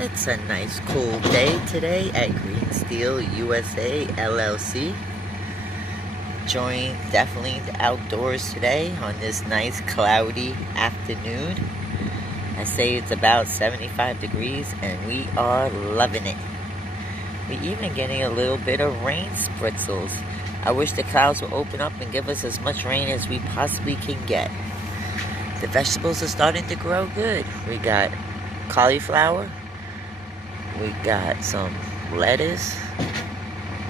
It's a nice cool day today at Green Steel USA LLC. Enjoying definitely the outdoors today on this nice cloudy afternoon. I say it's about 75 degrees and we are loving it. We're even getting a little bit of rain spritzles. I wish the clouds would open up and give us as much rain as we possibly can get. The vegetables are starting to grow good. We got cauliflower. We got some lettuce.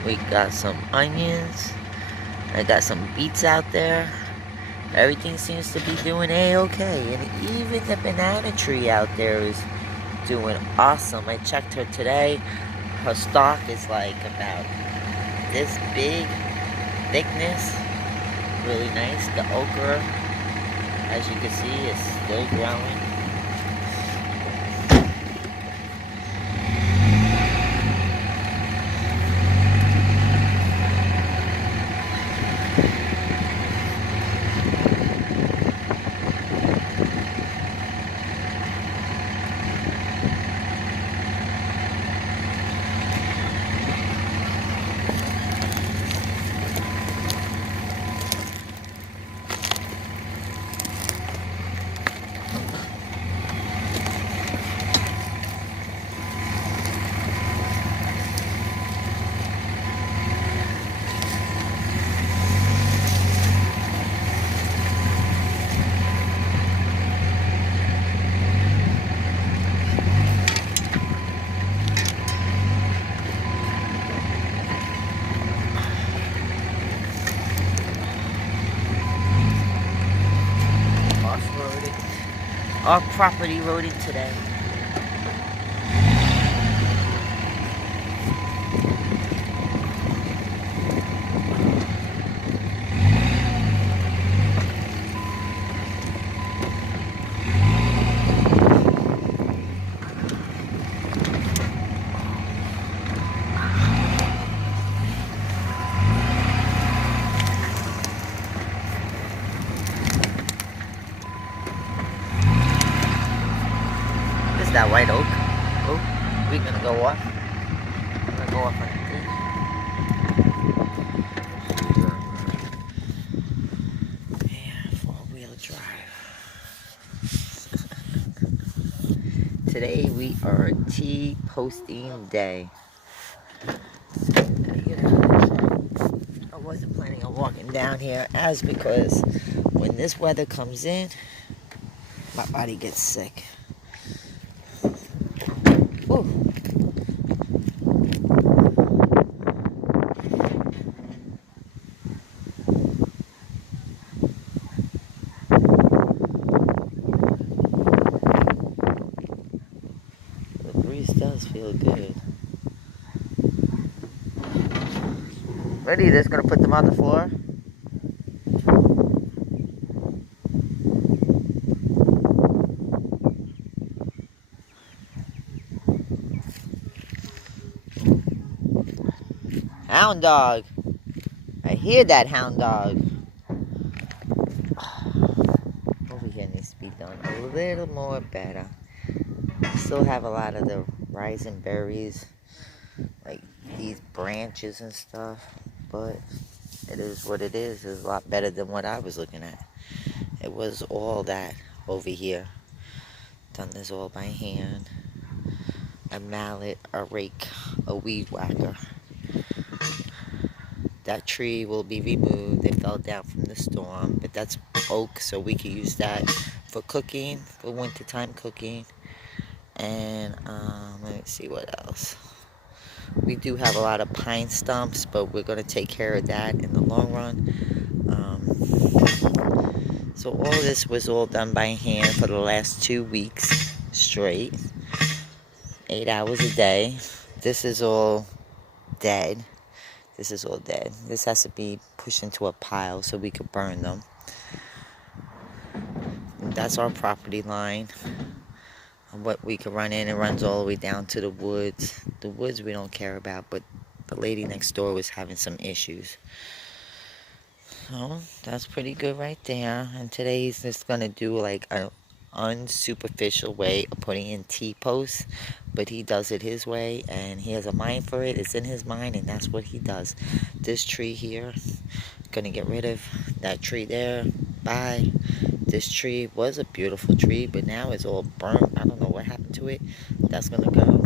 We got some onions. I got some beets out there. Everything seems to be doing A-okay. And even the banana tree out there is doing awesome. I checked her today. Her stalk is like about this big thickness. Really nice. The okra, as you can see, is still growing. Our property roading today. That white oak. Oh, we're gonna go off. We're gonna go off on the thing. Yeah, four-wheel drive. Today we are T-posting day. I wasn't planning on walking down here as because when this weather comes in, my body gets sick. Ooh. The breeze does feel good. Ready? Just gonna put them on the floor. Hound dog. I hear that hound dog. Over here needs to be done a little more better. Still have a lot of the rising berries, like these branches and stuff, but it is what it is. It's a lot better than what I was looking at. It was all that over here. Done this all by hand. A mallet, a rake, a weed whacker. That tree will be removed. It fell down from the storm, but that's oak, so we can use that for cooking, for wintertime cooking. And let me see what else. We do have a lot of pine stumps, but we're going to take care of that in the long run. So all this was all done by hand for the last 2 weeks straight. 8 hours a day. This is all dead. This is all dead. This has to be pushed into a pile so we could burn them. And that's our property line. What we could run in, it runs all the way down to the woods. The woods we don't care about, but the lady next door was having some issues. So that's pretty good right there. And today's just gonna do like a unsuperficial way of putting in T-posts, but he does it his way, and he has a mind for it. It's in his mind, and that's what he does. This tree here, gonna get rid of that tree there. Bye. This tree was a beautiful tree, but now it's all burnt. I don't know what happened to it. That's gonna go.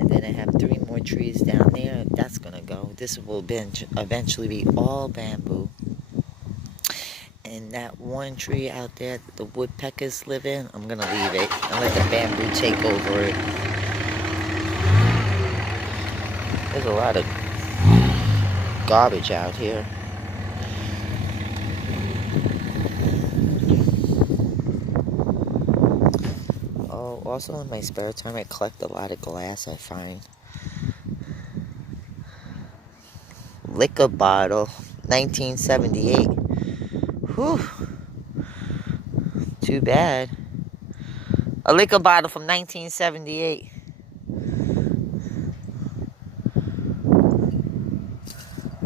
And then I have 3 more trees down there. That's gonna go. This will eventually be all bamboo. And that one tree out there that the woodpeckers live in, I'm gonna leave it and let the bamboo take over it. There's a lot of garbage out here. Oh, also in my spare time, I collect a lot of glass I find. Liquor bottle, 1978. Whew. Too bad. A liquor bottle from 1978.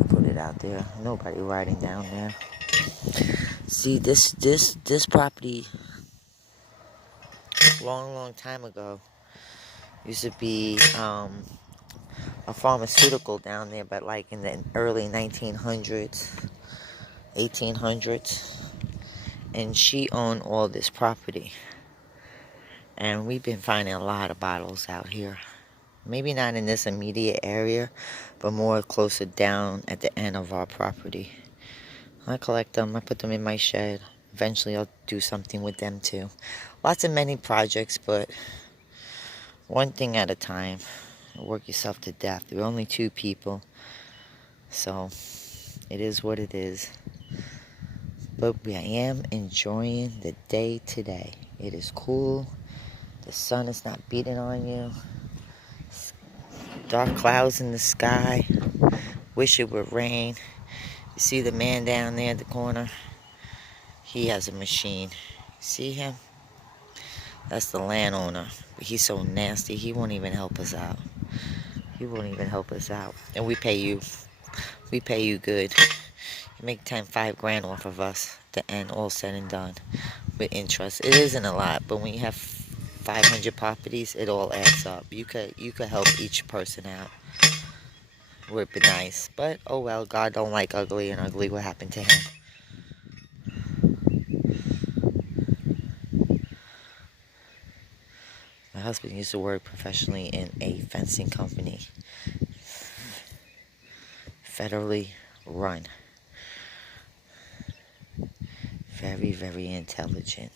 Put it out there. Nobody riding down there. See, this property, long time ago, used to be a pharmaceutical down there, but like in the early 1900s, 1800s. And she owned all this property. And we've been finding a lot of bottles out here. Maybe not in this immediate area, but more closer down at the end of our property. I collect them. I put them in my shed. Eventually I'll do something with them too. Lots of many projects, but one thing at a time. Work yourself to death. We're only 2 people. So it is what it is. But I am enjoying the day today. It is cool. The sun is not beating on you. Dark clouds in the sky. Wish it would rain. You see the man down there at the corner? He has a machine. See him? That's the landowner. But he's so nasty, he won't even help us out. He won't even help us out. And we pay you. We pay you good. You make 5 grand off of us to end all said and done with interest. It isn't a lot, but when you have 500 properties, it all adds up. You could help each person out. Would be nice, but oh well. God don't like ugly, and ugly will happen to him. My husband used to work professionally in a fencing company, federally run. Very, very intelligent.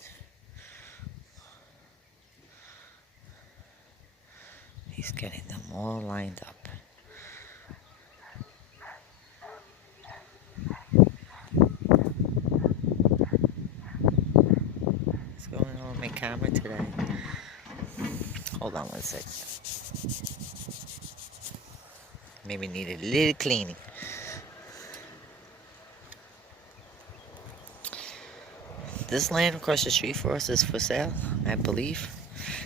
He's getting them all lined up. What's going on with my camera today? Hold on one second. Maybe need a little cleaning. This land across the street for us is for sale, I believe.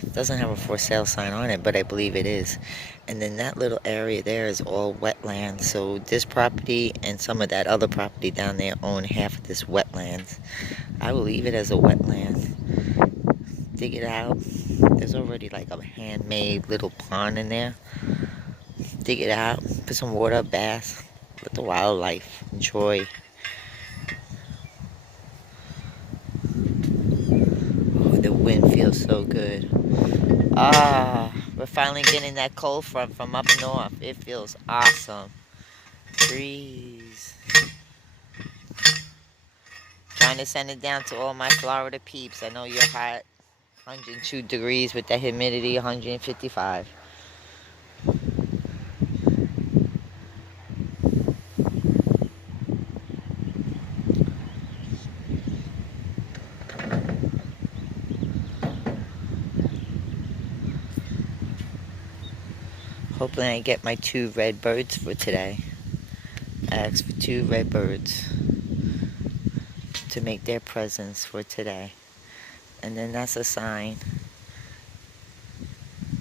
It doesn't have a for sale sign on it, but I believe it is. And then that little area there is all wetland. So this property and some of that other property down there own half of this wetland. I will leave it as a wetland. Dig it out. There's already like a handmade little pond in there. Dig it out. Put some water, bath. Let the wildlife enjoy. The wind feels so good. We're finally getting that cold front from up north. It feels awesome. Breeze. Trying to send it down to all my Florida peeps. I know you're hot. 102 degrees with that humidity, 155. Hopefully I get my 2 red birds for today. I asked for 2 red birds to make their presents for today. And then that's a sign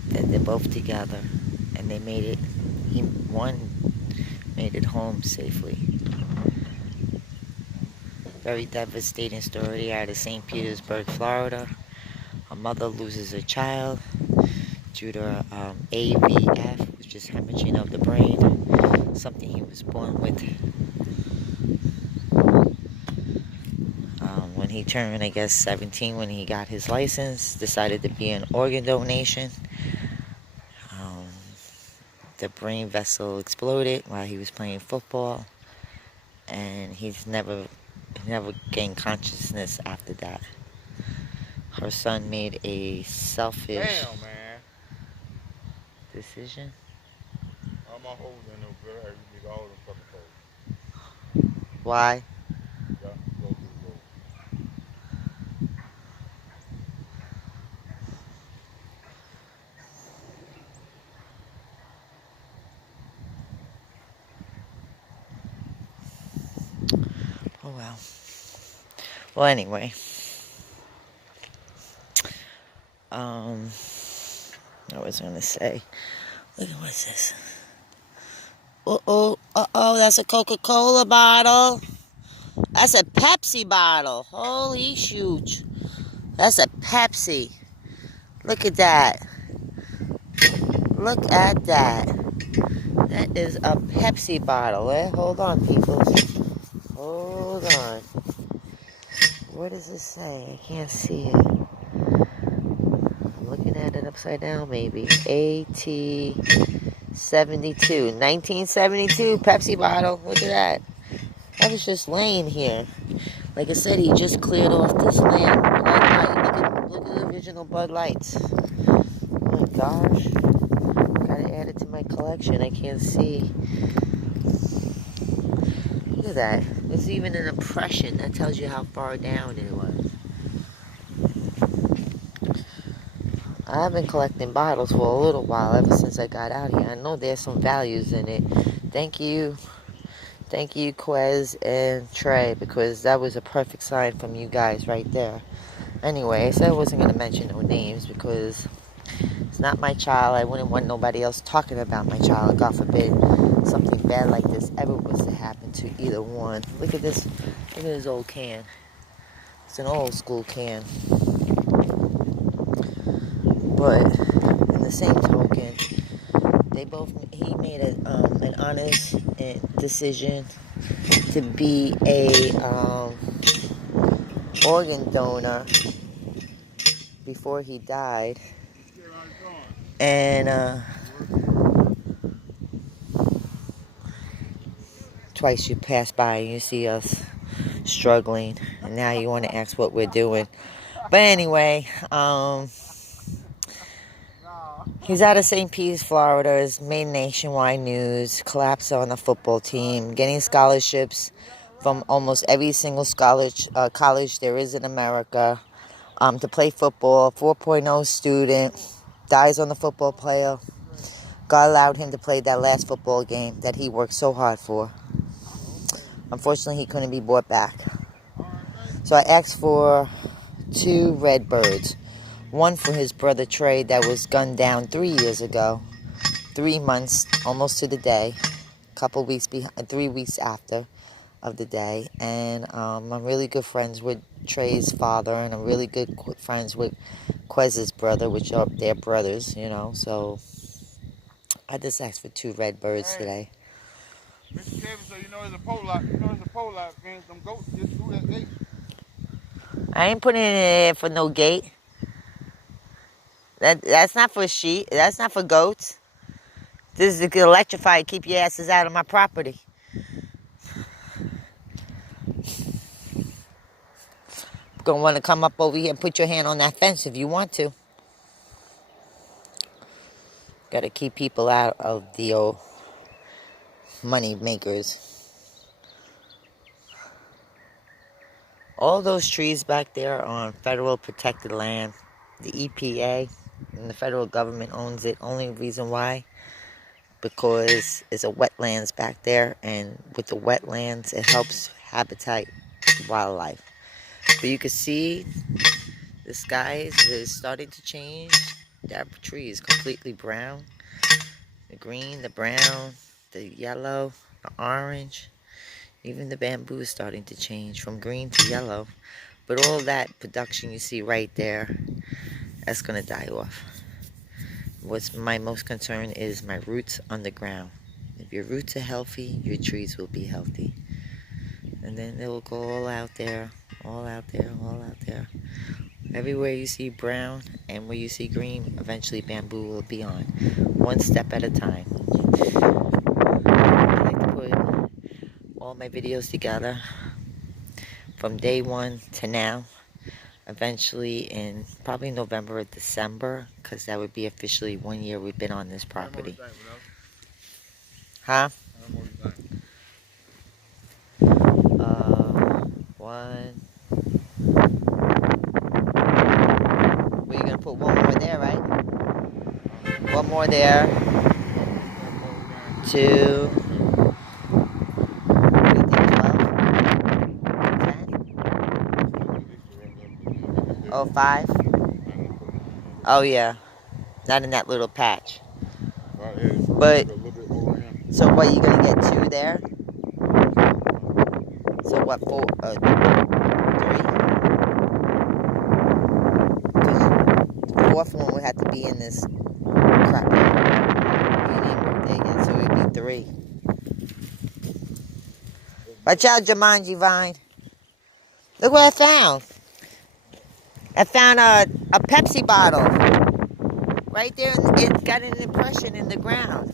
that they're both together. And they made it, one made it home safely. Very devastating story out of St. Petersburg, Florida. mother loses a child due to AVF, which is hemorrhaging of the brain, something he was born with. When he turned, I guess, 17, when he got his license, decided to be an organ donation. Um, the brain vessel exploded while he was playing football, and he's never gained consciousness after that. Her son made a selfish decision. Why? Oh well. Well, anyway. I was gonna say, look at what's this? Uh-oh, that's a Coca-Cola bottle. That's a Pepsi bottle. Holy shoot. That's a Pepsi. Look at that. Look at that. That is a Pepsi bottle. Hold on, people. Hold on. What does it say? I can't see it. I'm looking at it upside down, maybe. AT 72. 1972 Pepsi bottle. Look at that. That was just laying here. Like I said, he just cleared off this lamp. Bud Light. Look at the original Bud Lights. Oh my gosh. Gotta add it to my collection. I can't see. Look at that. There's even an impression that tells you how far down it was. I've been collecting bottles for a little while, ever since I got out here. I know there's some values in it. Thank you, Quez and Trey, because that was a perfect sign from you guys right there. Anyway, I said I wasn't going to mention no names because it's not my child. I wouldn't want nobody else talking about my child. God forbid something bad like this ever was to happen to either one. Look at this. Look at this old can. It's an old school can. But in the same token, he made an honest decision to be a organ donor before he died. And twice you pass by and you see us struggling, and now you want to ask what we're doing. But anyway, he's out of St. Pete, Florida. Has made nationwide news. Collapse on the football team. Getting scholarships from almost every single college there is in America to play football. 4.0 student. Dies on the football player. God allowed him to play that last football game that he worked so hard for. Unfortunately, he couldn't be brought back. So I asked for 2 red birds. One for his brother Trey that was gunned down 3 years ago. 3 months, almost to the day. 3 weeks after of the day. And I'm really good friends with Trey's father, and I'm really good friends with Quez's brother, which are their brothers, you know. So I just asked for 2 red birds today. Mr. Kevin, so you know there's a pole lot fence. Them goats just through that gate. I ain't putting it in there for no gate. That's not for sheep. That's not for goats. This is to electrify. Keep your asses out of my property. You're gonna want to come up over here and put your hand on that fence if you want to. Got to keep people out of the old money makers. All those trees back there are on federal protected land. The EPA and the federal government owns it. Only reason why, because it's a wetlands back there, and with the wetlands it helps habitat wildlife. But you can see the skies is starting to change. That tree is completely brown. The green, the brown, the yellow, the orange. Even the bamboo is starting to change from green to yellow. But all that production you see right there That's gonna die off. What's my most concern is my roots on the ground. If your roots are healthy, your trees will be healthy. And then it will go all out there, all out there, all out there. Everywhere you see brown and where you see green, eventually bamboo will be on. One step at a time. I like to put all my videos together from day one to now. Eventually in probably November or December, because that would be officially 1 year we've been on this property. Huh? One. Well, you're gonna put one more there, right? One more there. 2. 10. Oh, 5. Oh yeah, not in that little patch. But so what? You gonna get 2 there? So what? 4? 3. The fourth one would have to be in this crap. You didn't work there yet, so it'd be 3. Watch out, Jumanji Vine. Look what I found. I found a Pepsi bottle. Right there, it's got an impression in the ground.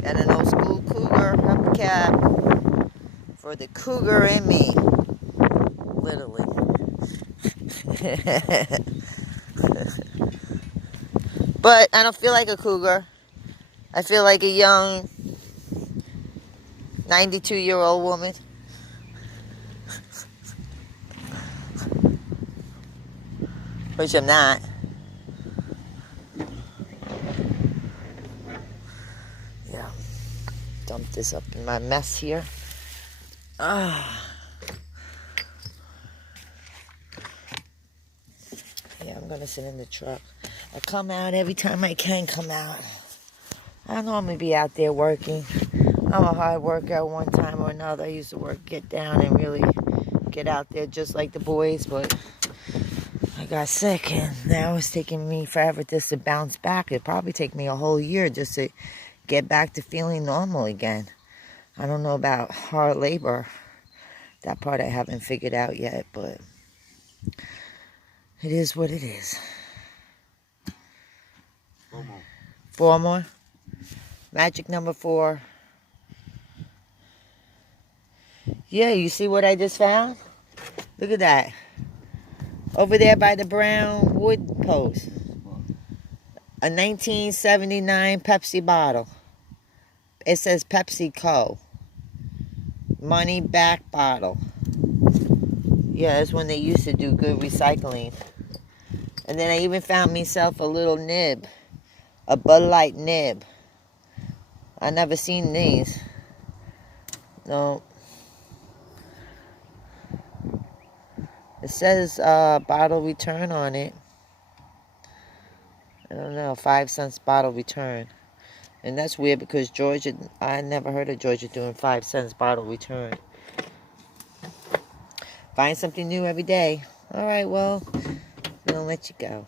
Got an old school cougar hubcap for the cougar in me. Literally. But I don't feel like a cougar. I feel like a young 92-year-old woman. Which I'm not. Yeah. Dump this up in my mess here. Yeah, I'm gonna sit in the truck. I come out every time I can come out. I normally be out there working. I'm a hard worker at one time or another. I used to get down and really get out there just like the boys, but I got sick and now it's taking me forever just to bounce back. It'd probably take me a whole year just to get back to feeling normal again. I don't know about hard labor. That part I haven't figured out yet, but it is what it is. 4 more. 4 more? Magic number 4. Yeah, you see what I just found? Look at that. Over there by the brown wood post. A 1979 Pepsi bottle. It says PepsiCo. Money back bottle. Yeah, that's when they used to do good recycling. And then I even found myself a little nib. A Bud Light nib. I never seen these. No. It says bottle return on it. I don't know, 5 cents bottle return. And that's weird because Georgia, I never heard of Georgia doing 5 cents bottle return. Find something new every day. All right, well, I'm gonna let you go.